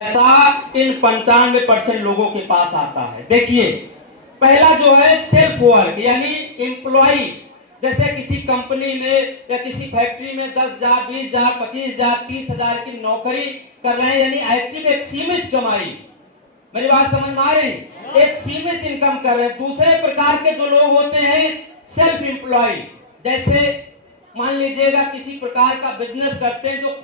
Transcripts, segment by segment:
ऐसा इन 95% लोगों के पास आता है। देखिए, पहला जो है सेल्फ वर्क यानी एम्प्लॉय, जैसे किसी कंपनी में या किसी फैक्ट्री में 10,000, 20,000, 25,000, 30,000 की नौकरी कर रहे हैं, यानी एक्टिव एक सीमित कमाई। मेरी बात समझ में आ रही? एक सीमित इनकम कर रहे हैं। दूसरे प्रकार के जो लोग होते हैं सेल्फ एम्प्लॉय, जैसे मान लीजिएगा किसी प्रकार का बिजनेस करते हैं जो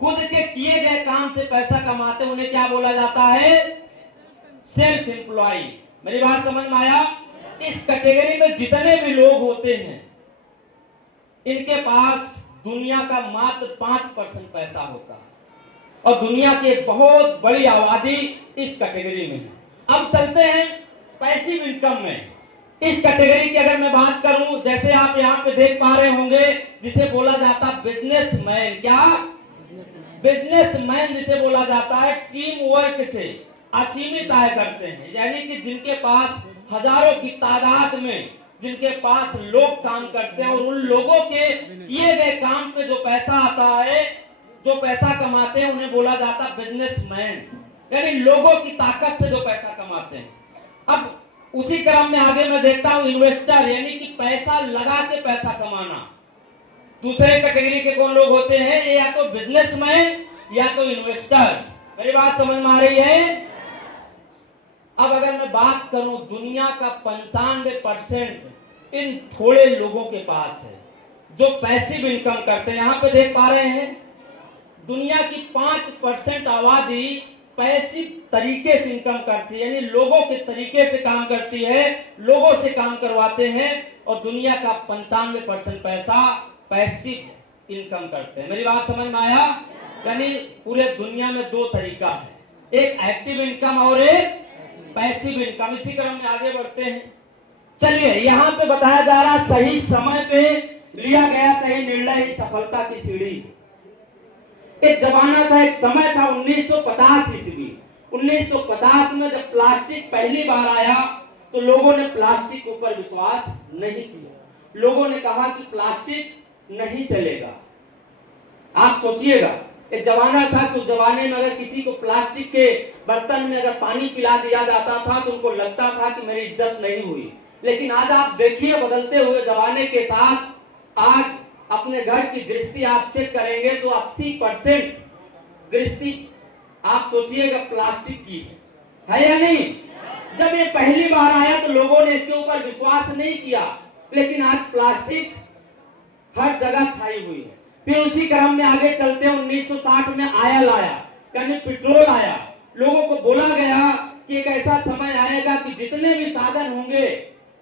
खुद के किए गए काम से पैसा कमाते हैं, उन्हें क्या बोला जाता है? Self employ. मेरी बात समझ में आया? इस कैटेगरी में जितने भी लोग होते हैं, इनके पास दुनिया का मात्र 5% पैसा होता है और दुनिया की एक बहुत बड़ी आबादी इस कैटेगरी में है। अब चलते हैं पैसिव इनकम में। इस कैटेगरी की अगर मैं बात करूं, जैसे आप यहाँ पे देख पा रहे होंगे, जिसे बोला जाता है बिजनेसमैन। क्या? बिजनेसमैन जिसे बोला जाता है, टीम वर्क से असीमित आय करते हैं, यानी कि जिनके पास हजारों की तादाद में जिनके पास लोग काम करते हैं और उन लोगों के किए गए काम पे जो पैसा आता है, जो पैसा कमाते हैं, उन्हें बोला जाता है बिजनेसमैन, यानी लोगों की ताकत से जो पैसा कमाते हैं। अब उसी क्रम में आगे मैं देखता हूं इन्वेस्टर, यानी कि पैसा लगा के पैसा कमाना। दूसरे कैटेगरी के कौन लोग होते हैं? ये या तो बिजनेसमैन या तो इन्वेस्टर। मेरी बात समझ में आ रही है? अब अगर मैं बात करूं, दुनिया का 95% इन थोड़े लोगों के पास है जो पैसिव इनकम करते हैं। यहां पे देख पा रहे हैं, दुनिया की 5% आबादी पैसिव तरीके से इनकम करती है, यानी लोगों के तरीके से काम करती है, लोगों से काम करवाते हैं, और दुनिया का 95% पैसा पैसिव इनकम करते हैं। मेरी बात समझ में आया? यानी पूरे दुनिया में दो तरीका है, एक एक्टिव इनकम और एक पैसिव इनकम। इसी क्रम में आगे बढ़ते हैं। चलिए, यहाँ पे बताया जा रहा, सही समय पे लिया गया सही निर्णय ही सफलता की सीढ़ी। एक जमाना था, एक समय था 1950 ईस्वी। 1950 में जब प्लास्टिक पहली बार आया तो लोगों ने प्लास्टिक के ऊपर विश्वास नहीं किया। लोगों ने कहा कि प्लास्टिक नहीं चलेगा। आप सोचिएगा, एक जमाना था कि उस जमाने में अगर किसी को प्लास्टिक के बर्तन में अगर पानी पिला दिया जाता था तो उनको लगता था कि मेरी इज्जत नहीं हुई। लेकिन आज आप देखिए, बदलते हुए जमाने के साथ आज अपने घर की गृहस्थी आप चेक करेंगे तो 80% गृहस्थी आप सोचिएगा प्लास्टिक की है या नहीं? जब ये पहली बार आया तो लोगों ने इसके ऊपर विश्वास नहीं किया, लेकिन आज प्लास्टिक हर जगह छाई हुई है। फिर उसी क्रम में आगे चलते हैं, 1960 में आयल आया, यानी पेट्रोल आया। लोगों को बोला गया कि एक ऐसा समय आएगा कि जितने भी साधन होंगे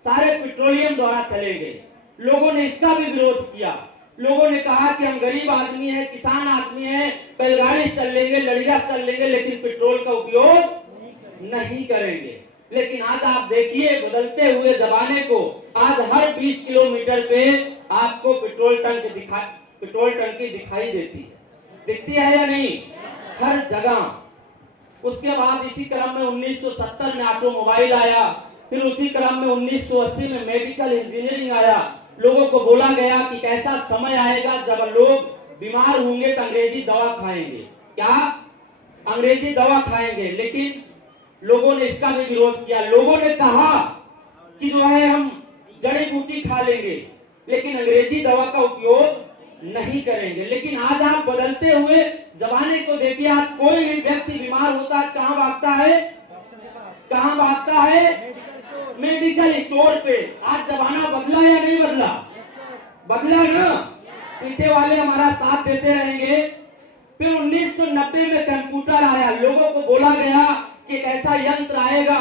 सारे पेट्रोलियम द्वारा चलेंगे। लोगों ने इसका भी विरोध किया। लोगों ने कहा कि हम गरीब आदमी हैं, किसान आदमी हैं, बैलगाड़ी चल लेंगे, लड़िया चल लेंगे, लेकिन पेट्रोल का उपयोग नहीं करेंगे। लेकिन आज आप देखिए बदलते हुए जमाने को, आज हर 20 किलोमीटर पे आपको पेट्रोल टंकी दिखाई देती है। दिखती है या नहीं? हर जगह। उसके बाद इसी क्रम में 1970 में ऑटोमोबाइल आया। फिर उसी क्रम में 1980 में मेडिकल इंजीनियरिंग आया। लोगों को बोला गया कि कैसा समय आएगा जब लोग बीमार होंगे तो अंग्रेजी दवा खाएंगे। क्या? अंग्रेजी दवा खाएंगे। लेकिन लोगों ने इसका भी विरोध किया। लोगों ने कहा कि जो है हम जड़ी बूटी खा लेंगे, लेकिन अंग्रेजी दवा का उपयोग नहीं करेंगे। लेकिन आज आप बदलते हुए जमाने को देखिए, आज कोई भी व्यक्ति बीमार होता है, कहां भागता है? कहां भागता है? मेडिकल स्टोर पे। आज जमाना बदला या नहीं बदला? बदला ना? पीछे वाले हमारा साथ देते रहेंगे। फिर 1990 में कंप्यूटर आया। लोगों को बोला गया कि एक ऐसा यंत्र आएगा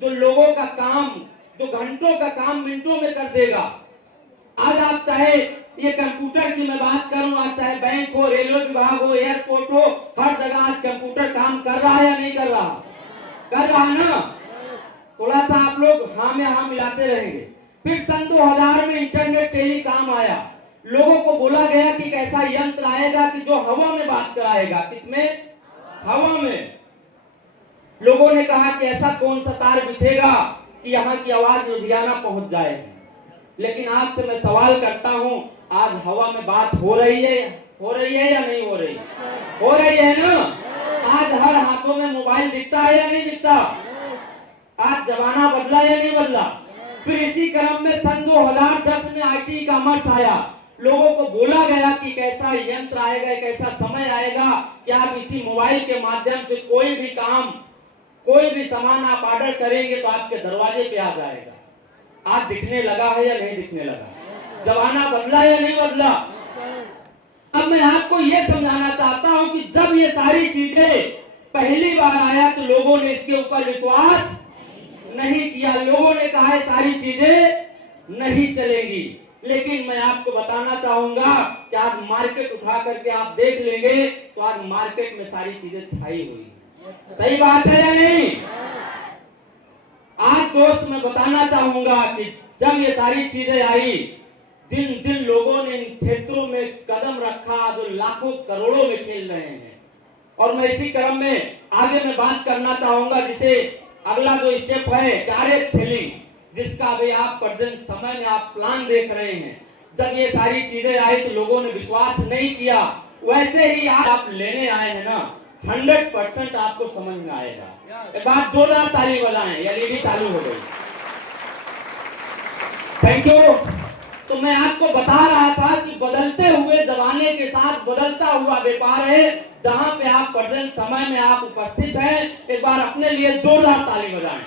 जो लोगों का काम, जो घंटों का काम मिनटों में कर देगा। आज आप चाहे ये कंप्यूटर की मैं बात करूं, आज चाहे बैंक हो, रेलवे विभाग हो, एयरपोर्ट हो, हर जगह आज कंप्यूटर काम कर रहा है या नहीं कर रहा? कर रहा ना? थोड़ा सा आप लोग हाँ में हाँ मिलाते रहेंगे। फिर सन 2000 में इंटरनेट टेलीकॉम आया। लोगों को बोला गया कि एक ऐसा यंत्र आएगा कि जो हवा में बात कराएगा। किसमें? हवा में। लोगों ने कहा कि ऐसा कौन सा तार बिछेगा कि यहाँ की आवाज लुधियाना पहुंच जाएगी। लेकिन आज से मैं सवाल करता हूं, आज हवा में बात हो रही है या नहीं हो रही? हो रही है ना? आज हाथों में मोबाइल दिखता है या नहीं दिखता? आज जमाना बदला या नहीं बदला? फिर इसी क्रम में सन 2010 में IT कॉमर्स आया। लोगों को बोला गया कि कैसा यंत्र आएगा, कैसा समय आएगा कि आप इसी मोबाइल के माध्यम से कोई भी काम, कोई भी सामान आप ऑर्डर करेंगे तो आपके दरवाजे पे आ जाएगा। आज दिखने लगा है या नहीं दिखने लगा? जमाना बदला या नहीं बदला? अब मैं आपको यह समझाना चाहता हूं कि जब ये सारी चीजें पहली बार आया तो लोगों ने इसके ऊपर विश्वास नहीं किया। लोगों ने कहा ये सारी चीजें नहीं चलेंगी। लेकिन मैं आपको बताना चाहूंगा कि आज मार्केट उठा करके आप देख लेंगे तो आज मार्केट में सारी चीजें छाई हुई है। सही बात है या नहीं? आज दोस्त मैं बताना चाहूंगा कि जब ये सारी चीजें आई, जिन जिन लोगों ने इन क्षेत्रों में कदम रखा, जो लाखों करोड़ों में खेल रहे हैं, और मैं इसी क्रम में आगे मैं बात करना चाहूंगा जिसे अगला जो स्टेप है डायरेक्ट सेलिंग, जिसका अभी आप प्रेजेंट समय में आप प्लान देख रहे हैं। जब ये सारी चीजें आई तो लोगों ने विश्वास नहीं किया, वैसे ही आज आप लेने आए हैं ना, 100% आपको समझ में आएगा। एक बार जोरदार ताली बजाएं। एलईडी चालू हो गई। Thank you. तो मैं आपको बता रहा था कि बदलते हुए जमाने के साथ बदलता हुआ व्यापार है, जहां पे आप प्रेजेंट समय में आप उपस्थित हैं। एक बार अपने लिए जोरदार ताली बजाएं।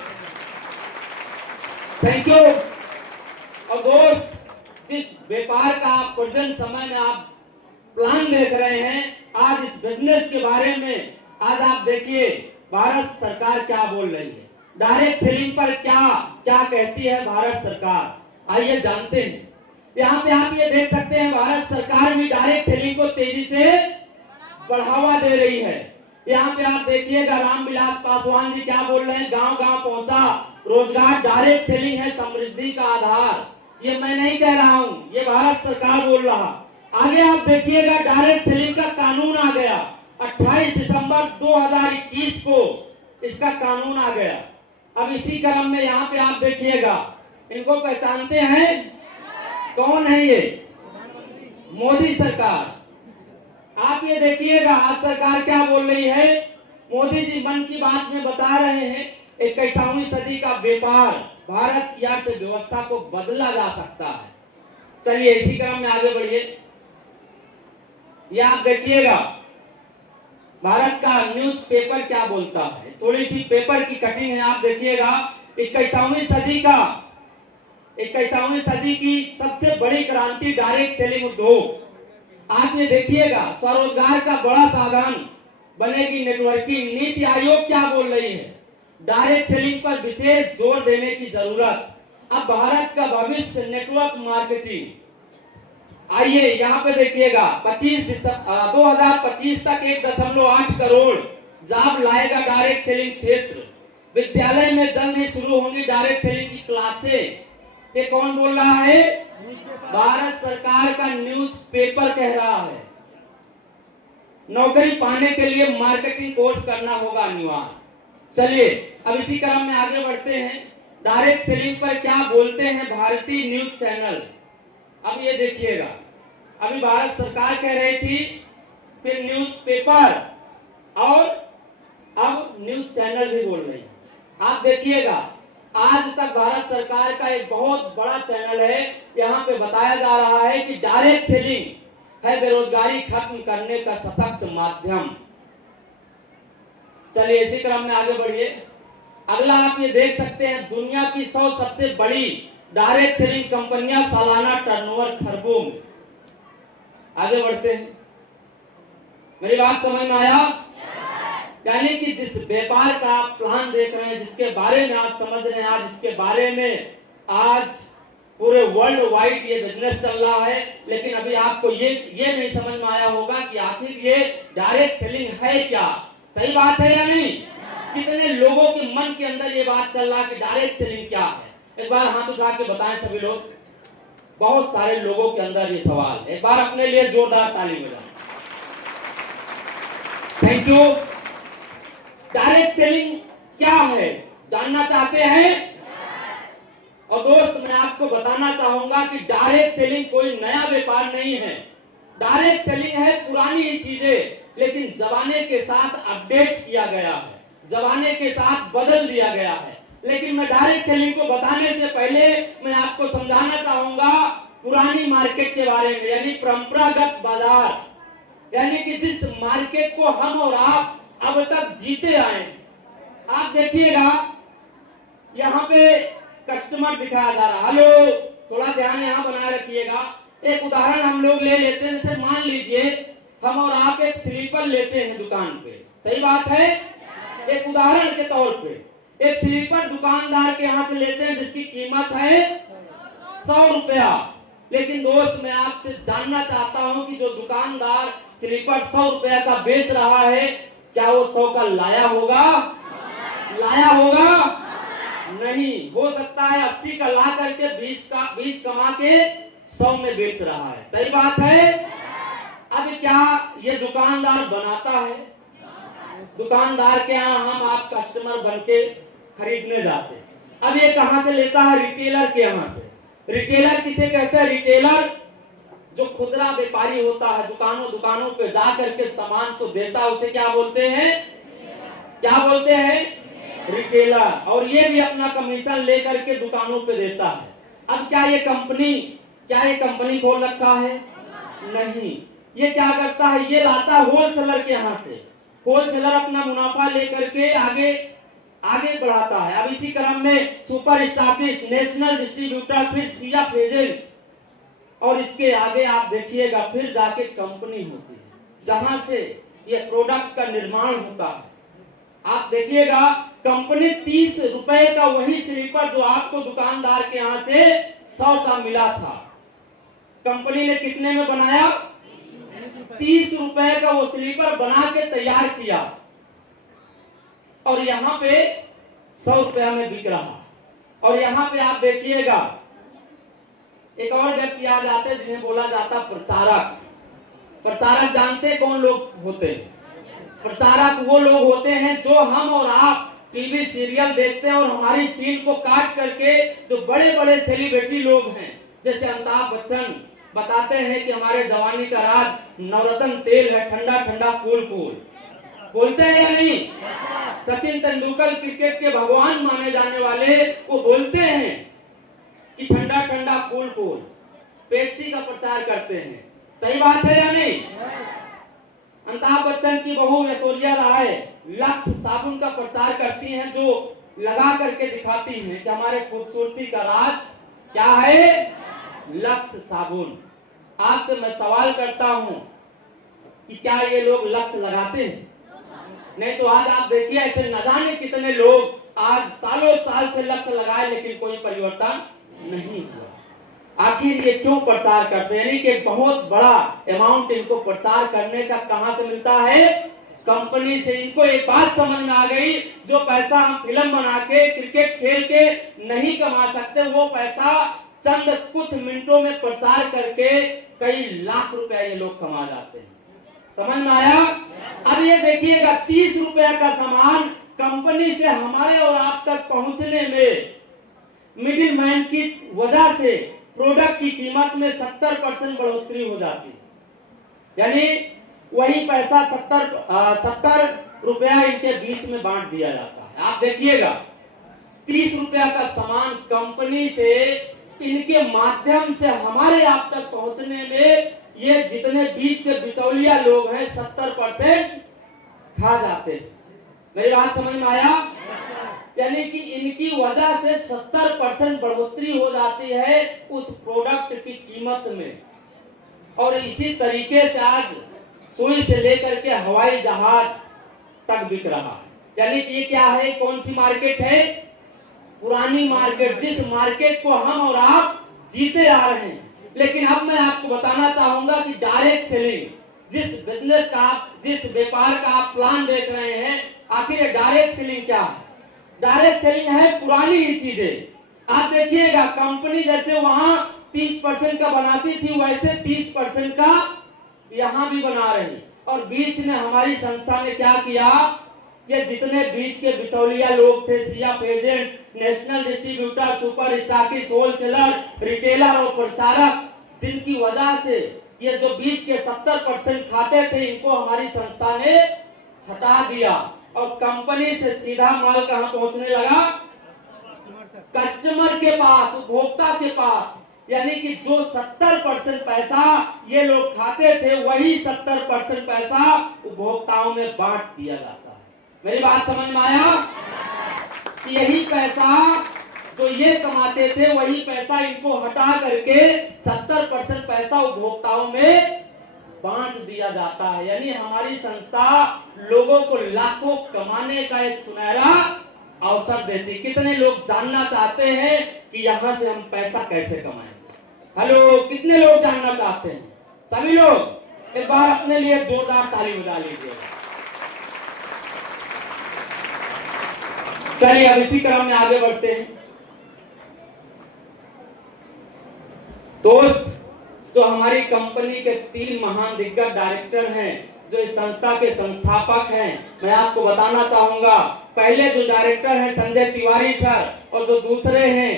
Thank you. और दोस्त, जिस व्यापार का आप प्रेजेंट समय में आप प्लान देख रहे हैं, आज इस बिजनेस के बारे में आज आप देखिए भारत सरकार क्या बोल रही है, डायरेक्ट सेलिंग पर क्या क्या कहती है भारत सरकार, आइए जानते हैं। यहाँ पे आप ये देख सकते हैं भारत सरकार भी डायरेक्ट सेलिंग को तेजी से बढ़ावा दे रही है। यहाँ पे आप देखिएगा रामविलास पासवान जी क्या बोल रहे हैं, गांव गांव पहुंचा रोजगार, डायरेक्ट सेलिंग है समृद्धि का आधार। ये मैं नहीं कह रहा हूं, ये भारत सरकार बोल रहा। आगे आप देखिएगा डायरेक्ट सेलिंग का कानून आ गया, 28 दिसंबर 2021 को इसका कानून आ गया। अब इसी क्रम में यहाँ पे आप देखिएगा, इनको पहचानते हैं? कौन है ये? मोदी सरकार। आप ये देखिएगा आज सरकार क्या बोल रही है। मोदी जी मन की बात में बता रहे हैं 21वीं सदी का व्यापार, भारत की अर्थव्यवस्था को बदला जा सकता है। चलिए इसी क्रम में आगे बढ़िए। ये आप देखिएगा भारत का न्यूज़पेपर क्या बोलता है, थोड़ी सी पेपर की कटिंग है। आप देखिएगा 21वीं सदी की सबसे बड़ी क्रांति डायरेक्ट सेलिंग उद्योग। आप ये देखिएगा स्वरोजगार का बड़ा साधन बनेगी नेटवर्किंग। नीति आयोग क्या बोल रही है, डायरेक्ट सेलिंग पर विशेष जोर देने की जरूरत। अब भारत का भविष्य नेटवर्क मार्केटिंग। आइए यहाँ पे देखिएगा 2025 तक 1.8 करोड़ जॉब लाएगा डायरेक्ट सेलिंग क्षेत्र। विद्यालय में जल्द ही शुरू होंगी डायरेक्ट सेलिंग की क्लासें। ये कौन बोल रहा है? भारत सरकार का न्यूज़पेपर कह रहा है। नौकरी पाने के लिए मार्केटिंग कोर्स करना होगा अनिवार्य। चलिए अब इसी क्रम में आगे बढ़ते हैं। डायरेक्ट सेलिंग पर क्या बोलते हैं भारतीय न्यूज चैनल। अब ये देखिएगा, अभी भारत सरकार कह रही थी, फिर न्यूज़पेपर, और अब न्यूज चैनल भी बोल रही है। आप देखिएगा आज तक भारत सरकार का एक बहुत बड़ा चैनल है, यहाँ पे बताया जा रहा है कि डायरेक्ट सेलिंग है बेरोजगारी खत्म करने का सशक्त माध्यम। चलिए इसी क्रम में आगे बढ़िए। अगला आप ये देख सकते हैं दुनिया की 100 सबसे बड़ी डायरेक्ट सेलिंग कंपनियां, सालाना टर्नओवर खरबों में। आगे बढ़ते हैं। मेरी बात समझ में आया? यानी कि जिस व्यापार का आप प्लान देख रहे हैं, जिसके बारे में आप समझ रहे हैं, आज इसके बारे में आज पूरे वर्ल्ड वाइड ये बिजनेस चल रहा है। लेकिन अभी आपको ये नहीं समझ में आया होगा कि आखिर ये डायरेक्ट सेलिंग है क्या। सही बात है या नहीं? कितने लोगों के मन के अंदर ये बात चल रहा है कि डायरेक्ट सेलिंग क्या है। एक बार हाथ उठा के बताएं सभी लोग। बहुत सारे लोगों के अंदर ये सवाल है। एक बार अपने लिए जोरदार ताली बजाएं। Thank you. डायरेक्ट सेलिंग क्या है जानना चाहते हैं? और दोस्त मैं आपको बताना चाहूंगा कि डायरेक्ट सेलिंग कोई नया व्यापार नहीं है। डायरेक्ट सेलिंग है पुरानी ही चीजें लेकिन जमाने के साथ अपडेट किया गया है, जमाने के साथ बदल दिया गया है। लेकिन मैं डायरेक्ट सेलिंग को बताने से पहले मैं आपको समझाना चाहूंगा पुरानी मार्केट के बारे में, यानी परंपरागत बाजार, यानी कि जिस मार्केट को हम और आप अब तक जीते आए। आप देखिएगा यहाँ पे कस्टमर दिखाया जा रहा। हेलो, थोड़ा ध्यान यहाँ बनाए रखिएगा। एक उदाहरण हम लोग ले लेते हैं, जैसे मान लीजिए हम और आप एक स्लीपर लेते हैं दुकान पे, सही बात है। एक उदाहरण के तौर पे एक स्लीपर दुकानदार के यहाँ से लेते हैं जिसकी कीमत है 100 रुपया। लेकिन दोस्त, मैं आपसे जानना चाहता हूं कि जो दुकानदार स्लीपर 100 रुपया का बेच रहा है, क्या वो 100 का लाया होगा? लाया होगा? नहीं। हो सकता है 80 का ला करके 20 कमा के 100 में बेच रहा है, सही बात है। अब क्या ये दुकानदार बनाता है? दुकानदार के यहाँ हम आप कस्टमर बनके खरीदने जाते हैं। अब ये कहां से लेता है? रिटेलर के यहाँ से। रिटेलर किसे कहते हैं? रिटेलर जो खुदरा व्यापारी होता है, दुकानों दुकानों पे जा करके सामान को देता है, उसे क्या बोलते हैं? क्या बोलते हैं? रिटेलर। और ये भी अपना कमीशन लेकर के दुकानों पे देता है। अब क्या ये कंपनी खोल रखा है? नहीं। ये क्या करता है? ये लाता है होलसेलर के यहाँ से। होलसेलर अपना मुनाफा लेकर के आगे बढ़ाता है। अब इसी क्रम में सुपर स्टॉकिस्ट, नेशनल डिस्ट्रीब्यूटर, फिर सीएफ एजेंट, और इसके आगे आप देखिएगा फिर जाके कंपनी होती है जहां से ये प्रोडक्ट का निर्माण होता है। आप देखिएगा कंपनी 30 रुपए का वही स्लीपर जो आपको दुकानदार के यहाँ से 100 का मिला था, कंपनी ने कितने में बनाया? 30 रुपए का वो स्लीपर बना के तैयार किया और यहाँ पे 100 रुपया में बिक रहा। और यहाँ पे आप देखिएगा एक और व्यक्ति आ जाते हैं जिन्हें बोला जाता प्रचारक। प्रचारक जानते कौन लोग होते हैं? प्रचारक वो लोग होते हैं जो हम और आप टीवी सीरियल देखते हैं और हमारी सीन को काट करके जो बड़े बड़े सेलिब्रिटी लोग हैं, जैसे अमिताभ बच्चन बताते हैं कि हमारे जवानी का राज नवरत्न तेल है, ठंडा ठंडा कूल कूल, बोलते हैं या नहीं? सचिन तेंदुलकर क्रिकेट के भगवान माने जाने वाले वो बोलते हैं कि ठंडा ठंडा कूल कूल, पेप्सी का प्रचार करते हैं, सही बात है या नहीं? अमिताभ बच्चन की बहू ऐश्वर्या राय लक्स साबुन का प्रचार करती हैं, जो लगा करके दिखाती हैं कि हमारे खूबसूरती का राज क्या है? लक्स साबुन। आपसे मैं सवाल करता हूं कि क्या ये लोग लक्स लगाते हैं? नहीं तो आज आप देखिए ऐसे न जाने कितने लोग आज सालों साल से लक्स लगाए लेकिन कोई परिवर्तन नहीं हुआ। आखिर ये क्यों प्रचार करते हैं? यानी कि बहुत बड़ा अमाउंट इनको प्रचार करने का कहां से मिलता है? कंपनी से। इनको एक बात समझ में आ गई, जो पैसा हम फिल्म बना के क्रिकेट खेल के नहीं कमा सकते, वो पैसा चंद कुछ मिनटों में प्रचार करके कई लाख रुपया ये लोग कमा जाते हैं। समझ में आया? अब ये देखिएगा 30 रुपया का सामान कंपनी से हमारे और आप तक पहुंचने में मिडिल मैन की वजह से प्रोडक्ट की कीमत में 70% बढ़ोतरी हो जाती है। यानी वही पैसा 70 रुपया इनके बीच में बांट दिया जाता है। आप देखिएगा 30 रुपया का सामान कंपनी से इनके माध्यम से हमारे आप तक पहुंचने में ये जितने बीच के बिचौलिया लोग हैं 70% खा जाते हैं। मेरी बात समझ में आया? यानी कि इनकी वजह से 70% बढ़ोतरी हो जाती है उस प्रोडक्ट की कीमत में। और इसी तरीके से आज सुई से लेकर के हवाई जहाज तक बिक रहा है। यानी कि ये क्या है? कौन सी मार्केट है? पुरानी मार्केट, जिस मार्केट को हम और आप जीते आ रहे हैं। लेकिन अब मैं आपको बताना चाहूंगा कि डायरेक्ट सेलिंग, जिस बिजनेस का आप, जिस व्यापार का आप प्लान देख रहे हैं, आखिर ये डायरेक्ट सेलिंग क्या है? डायरेक्ट सेलिंग है पुरानी ही चीजें। आप देखिएगा कंपनी जैसे वहां 30% का बनाती थी, वैसे 30% का यहां भी बना रही। और बीच में हमारी संस्था ने क्या किया? ये जितने बीच के बिचौलिया लोग थे, CF agent, national distributor, super stockist, wholesaler, retailer और प्रचारक, जिनकी वजह से ये जो बीच के 70% खाते थे इनको हमारी संस्था ने हटा दिया और कंपनी से सीधा माल कहां पहुंचने लगा? कस्टमर के पास, उपभोक्ता के पास। यानी कि जो 70% पैसा ये लोग खाते थे वही 70% पैसा उपभोक्ताओं में बांट दिया जाता है। मेरी बात समझ में आया? यही पैसा जो ये कमाते थे वही पैसा इनको हटा करके 70% पैसा उपभोक्ताओं में बांट दिया जाता है। यानी हमारी संस्था लोगों को लाखों कमाने का एक सुनहरा अवसर देती। कितने लोग जानना चाहते हैं कि यहां से हम पैसा कैसे कमाएंगे? हेलो, कितने लोग जानना चाहते हैं? सभी लोग एक बार अपने लिए जोरदार ताली बजा लीजिए। चलिए अब इसी क्रम में आगे बढ़ते हैं। दोस्त, जो हमारी कंपनी के 3 महान दिग्गज डायरेक्टर हैं, जो इस संस्था के संस्थापक हैं, मैं आपको बताना चाहूंगा। पहले जो डायरेक्टर हैं संजय तिवारी सर, और जो दूसरे हैं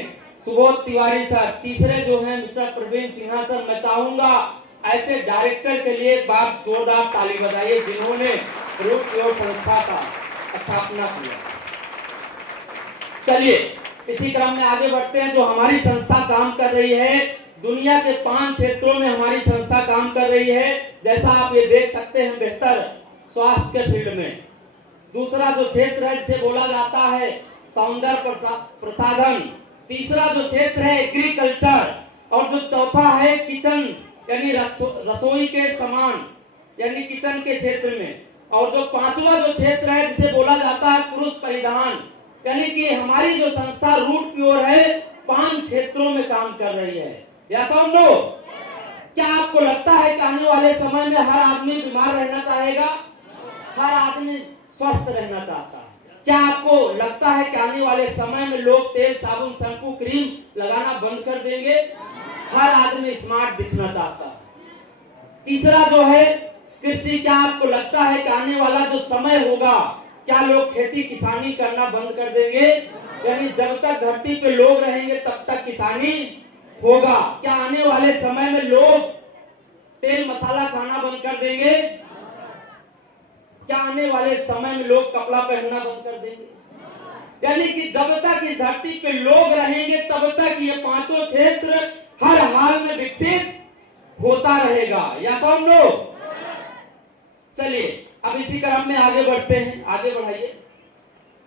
सुबोध तिवारी सर, तीसरे जो हैं मिस्टर प्रवीण सिन्हा सर। मैं चाहूंगा ऐसे डायरेक्टर के लिए एक बार जोरदार ताली बजाइए जिन्होंने रूट प्योर संस्था का स्थापना किया। चलिए इसी क्रम में आगे बढ़ते हैं। जो हमारी संस्था काम कर रही है, दुनिया के 5 क्षेत्रों में हमारी संस्था काम कर रही है। जैसा आप ये देख सकते हैं, बेहतर स्वास्थ्य के फील्ड में। दूसरा जो क्षेत्र है जिसे बोला जाता है सौंदर्य प्रसाधन। तीसरा जो क्षेत्र है एग्रीकल्चर, और जो चौथा है किचन यानी रसोई के सामान यानी किचन के क्षेत्र में। और जो 5वां जो क्षेत्र है जिसे बोला जाता है पुरुष परिधान। यानी कि हमारी जो संस्था रूट प्योर है 5 क्षेत्रों में काम कर रही है। या समझो, क्या आपको लगता है कि आने वाले समय में हर आदमी बीमार रहना चाहेगा? हर आदमी स्वस्थ रहना चाहता है। क्या आपको लगता है कि आने वाले समय में लोग तेल, साबुन, शैम्पू, क्रीम लगाना बंद कर देंगे? हर आदमी स्मार्ट दिखना चाहता है। तीसरा जो है कृषि। क्या आपको लगता है कि आने वाला जो समय होगा, क्या लोग खेती किसानी करना बंद कर देंगे? यानी जब तक धरती पे लोग रहेंगे तब तक किसानी होगा। क्या आने वाले समय में लोग तेल मसाला खाना बंद कर देंगे? क्या आने वाले समय में लोग कपड़ा पहनना बंद कर देंगे? यानी कि जब तक इस धरती पे लोग रहेंगे तब तक ये 5 क्षेत्र हर हाल में विकसित होता रहेगा। या सब लोग? चलिए अब इसी क्रम में आगे बढ़ते हैं। आगे बढ़ाइए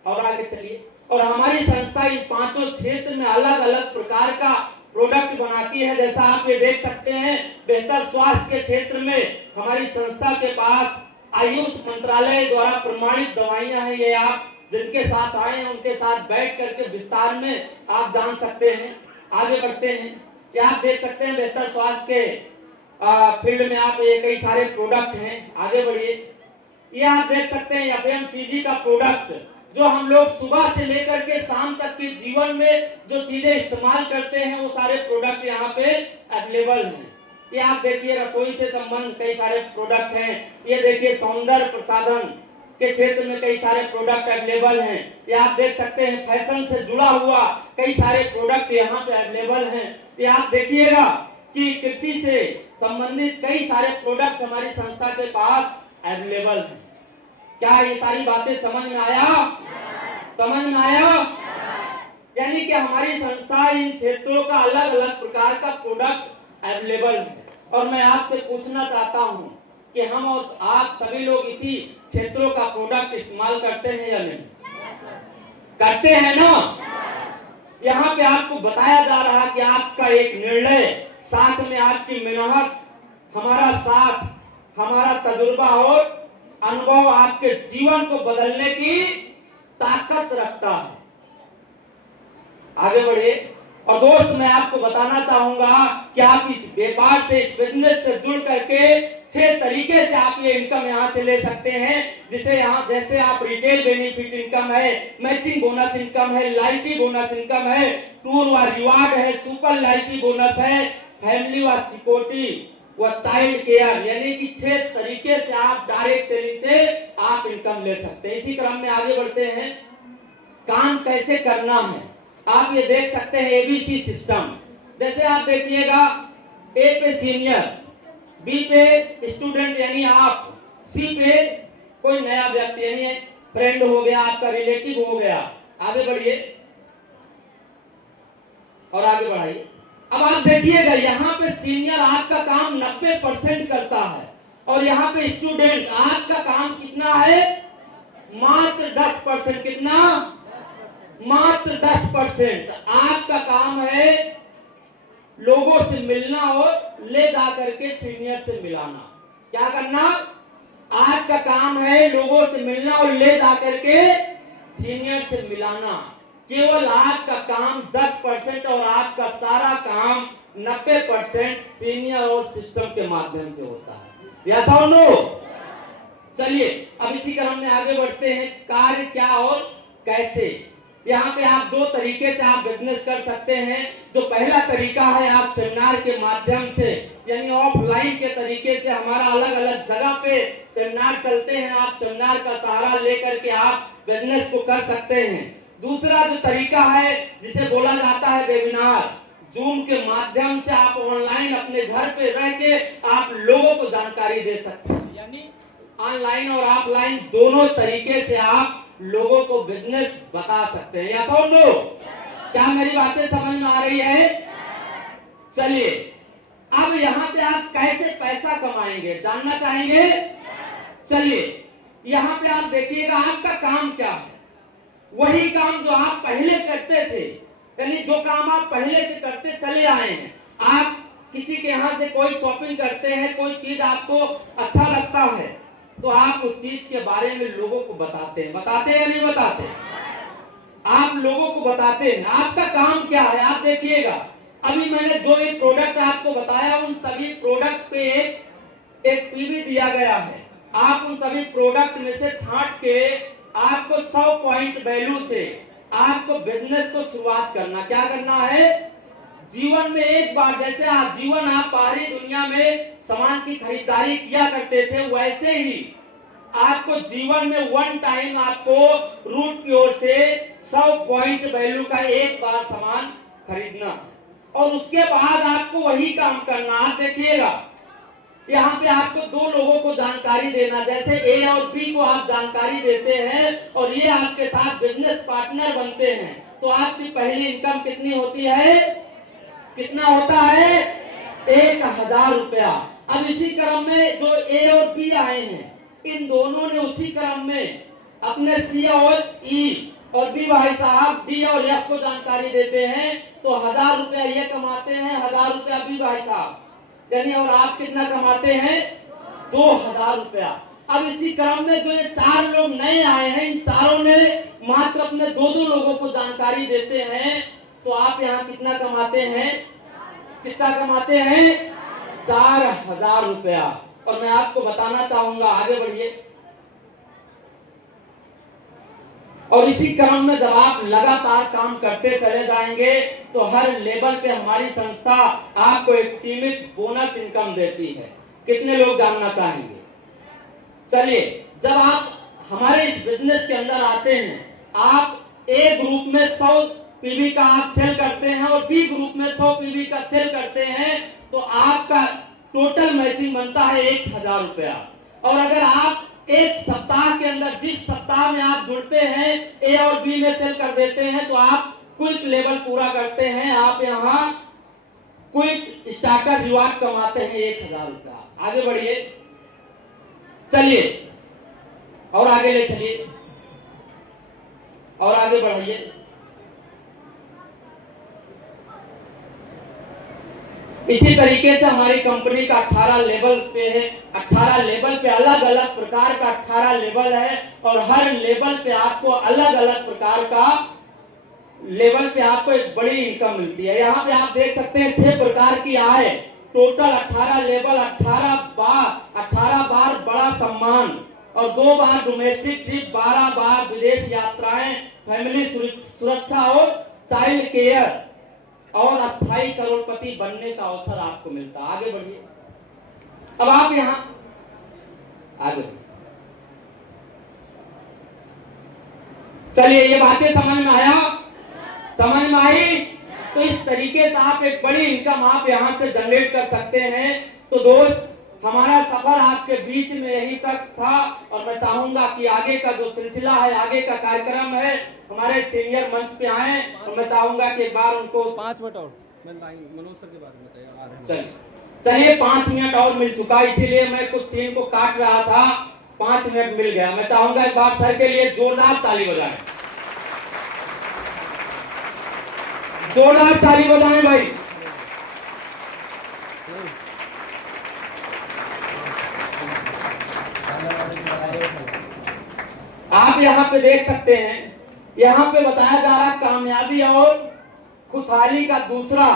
और आगे चलिए। और हमारी संस्था इन 5 क्षेत्र में अलग अलग प्रकार का प्रोडक्ट बनाती है। जैसा आप ये देख सकते हैं, बेहतर स्वास्थ्य के क्षेत्र में हमारी संस्था के पास आयुष मंत्रालय द्वारा प्रमाणित दवाइयां हैं। ये आप जिनके साथ आए हैं उनके साथ बैठ करके विस्तार में आप जान सकते हैं। आगे बढ़ते हैं। क्या आप देख सकते हैं बेहतर स्वास्थ्य के फील्ड में आप ये कई सारे प्रोडक्ट हैं। आगे बढ़िए। ये आप देख सकते हैं एफएमसीजी का प्रोडक्ट, जो हम लोग सुबह से लेकर के शाम तक के जीवन में जो चीजें इस्तेमाल करते हैं वो सारे प्रोडक्ट यहाँ पे अवेलेबल हैं। ये आप देखिए रसोई से संबंध कई सारे प्रोडक्ट हैं। ये देखिए सौंदर्य प्रसाधन के क्षेत्र में कई सारे प्रोडक्ट अवेलेबल हैं। ये आप देख सकते हैं फैशन से जुड़ा हुआ कई सारे प्रोडक्ट यहाँ पे अवेलेबल हैं। ये आप देखिएगा कि कृषि से संबंधित कई सारे प्रोडक्ट हमारी संस्था के पास अवेलेबल है। क्या ये सारी बातें समझ में आया? समझ में आया? यानी कि हमारी संस्था इन क्षेत्रों का अलग अलग प्रकार का प्रोडक्ट अवेलेबल है। और मैं आपसे पूछना चाहता हूं कि हम और आप सभी लोग इसी क्षेत्रों का प्रोडक्ट इस्तेमाल करते हैं या नहीं? करते हैं ना? यहाँ पे आपको बताया जा रहा है कि आपका एक निर्णय, साथ में आपकी मेहनत, हमारा साथ, हमारा तजुर्बा और अनुभव आपके जीवन को बदलने की ताकत रखता है। आगे बढ़िए। और दोस्त, मैं आपको बताना चाहूंगा कि आप इस व्यापार से, इस बिजनेस से जुड़ करके 6 तरीके से आप ये इनकम यहाँ से ले सकते हैं। जैसे आप रिटेल बेनिफिट इनकम है, मैचिंग बोनस इनकम है, लॉयल्टी बोनस इनकम है, टूर व रिवार्ड है, सुपर लॉयल्टी बोनस है, फैमिली व सिक्योरिटी व चाइल्ड केयर। यानी कि 6 तरीके से आप डायरेक्ट सेलिंग से आप इनकम ले सकते हैं। इसी क्रम में आगे बढ़ते हैं। काम कैसे करना है आप ये देख सकते हैं। एबीसी सिस्टम, जैसे आप देखिएगा, ए पे सीनियर, बी पे स्टूडेंट यानी आप, सी पे कोई नया व्यक्ति यानी फ्रेंड हो गया, आपका रिलेटिव हो गया। आगे बढ़िए और आगे बढ़ाइए। अब आप देखिएगा यहाँ पे सीनियर आपका काम 90% करता है और यहाँ पे स्टूडेंट आपका काम कितना है, मात्र 10%। कितना? मात्र 10%। आपका काम है लोगों से मिलना और ले जाकर के सीनियर से मिलाना। क्या करना? आपका काम है लोगों से मिलना और ले जाकर के सीनियर से मिलाना। केवल आपका काम 10% और आपका सारा काम 90% सीनियर और सिस्टम के माध्यम से होता है। ऐसा हो नो? चलिए अब इसी क्रम में आगे बढ़ते हैं। कार्य क्या और कैसे। यहाँ पे आप दो तरीके से आप बिजनेस कर सकते हैं। जो पहला तरीका है, आप सेमिनार के माध्यम से यानी ऑफलाइन के तरीके से, हमारा अलग अलग जगह पे सेमिनार चलते हैं, आप सेमिनार का सहारा लेकर के आप बिजनेस को कर सकते हैं। दूसरा जो तरीका है जिसे बोला जाता है वेबिनार, जूम के माध्यम से आप ऑनलाइन अपने घर पे रह के आप लोगों को जानकारी दे सकते हैं। यानी ऑनलाइन और ऑफलाइन दोनों तरीके से आप लोगों को बिजनेस बता सकते हैं। ऐसा हो लो? क्या मेरी बातें समझ में आ रही है? चलिए अब यहाँ पे आप कैसे पैसा कमाएंगे जानना चाहेंगे? चलिए यहाँ पे आप देखिएगा आपका काम क्या है। वही काम जो आप पहले करते थे, यानी जो काम आप पहले से करते चले आए हैं। आप किसी के यहाँ से कोई शॉपिंग करते हैं, कोई चीज आपको अच्छा लगता है तो आप उस चीज के बारे में लोगों को बताते हैं। बताते हैं या नहीं बताते? आप लोगों को बताते हैं। आपका काम क्या है आप देखिएगा। अभी मैंने जो एक प्रोडक्ट आपको बताया उन सभी प्रोडक्ट पे एक पीवी दिया गया है। आप उन सभी प्रोडक्ट में से छांट के आपको 100 पॉइंट वैल्यू से आपको बिजनेस को शुरुआत करना। क्या करना है? जीवन में एक बार, जैसे आजीवन आप बाहरी दुनिया में सामान की खरीदारी किया करते थे, वैसे ही आपको जीवन में वन टाइम आपको रूट की ओर से 100 पॉइंट वैल्यू का एक बार सामान खरीदना और उसके बाद आपको वही काम करना। आप देखिएगा यहाँ पे आपको दो लोगों को जानकारी देना, जैसे ए और बी को आप जानकारी देते हैं और ये आपके साथ बिजनेस पार्टनर बनते हैं, तो आपकी पहली इनकम कितनी होती है? कितना होता है? 1000 रुपया। अब इसी क्रम में जो ए और बी आए हैं, इन दोनों ने उसी क्रम में अपने सी और ई और बी भाई साहब डी और एफ को जानकारी देते हैं, तो 1000 रुपया ये कमाते हैं, 1000 रुपया बी भाई साहब, यानी और आप कितना कमाते हैं? 2000 रुपया। अब इसी क्रम में जो ये 4 लोग नए आए हैं, इन चारों ने मात्र अपने 2-2 लोगों को जानकारी देते हैं, तो आप यहाँ कितना कमाते हैं? कितना कमाते हैं? 4000 रुपया। और मैं आपको बताना चाहूंगा, आगे बढ़िए। और इसी क्रम में जब आप लगातार काम करते चले जाएंगे तो हर लेवल पे हमारी संस्था आपको एक सीमित बोनस इनकम देती है। कितने लोग जानना चाहेंगे? चलिए जब आप हमारे इस बिजनेस के अंदर आते हैं, आप ए ग्रुप में 100 पीवी का आप सेल करते हैं और बी ग्रुप में 100 पीवी का सेल करते हैं, तो आपका टोटल मैचिंग बनता है 1000 रुपया। और अगर आप एक सप्ताह के अंदर, जिस सप्ताह में आप जुड़ते हैं, ए और बी में सेल कर देते हैं, तो आप क्विक लेवल पूरा करते हैं। आप यहाँ क्विक स्टार्टर रिवार्ड कमाते हैं 1000 रुपया। आगे बढ़िए, चलिए और आगे ले चलिए और आगे बढ़ाइए। इसी तरीके से हमारी कंपनी का 18 लेवल पे है। 18 लेवल पे अलग अलग प्रकार का 18 लेवल है और हर लेवल पे आपको अलग अलग प्रकार का लेवल पे आपको एक बड़ी इनकम मिलती है। यहाँ पे आप देख सकते हैं 6 प्रकार की आय, टोटल 18 लेवल, 18 बार बड़ा सम्मान और 2 बार डोमेस्टिक ट्रिप, 12 बार विदेश यात्राएं, फैमिली सुरक्षा और चाइल्ड केयर और अस्थायी करोड़पति बनने का अवसर आपको मिलता है। आगे बढ़िए। अब आप यहां आगे चलिए, ये बातें समझ में आया? समझ में आई? तो इस तरीके से आप एक बड़ी इनकम आप यहां से जनरेट कर सकते हैं। तो दोस्त हमारा सफर आपके बीच में यहीं तक था और मैं चाहूंगा कि आगे का जो सिलसिला है, आगे का कार्यक्रम है, हमारे सीनियर मंच पे आए और मैं चाहूंगा कि एक बार उनको 5 मिनट और मनोज सर के बारे में बताइए। चलिए 5 मिनट और मिल चुका, इसीलिए मैं कुछ सीन को काट रहा था, 5 मिनट मिल गया। मैं चाहूंगा एक बार सर के लिए जोरदार ताली बजाएं, जोरदार ताली बजाएं भाई। आप यहाँ पे देख सकते हैं, यहाँ पे बताया जा रहा कामयाबी और खुशहाली का दूसरा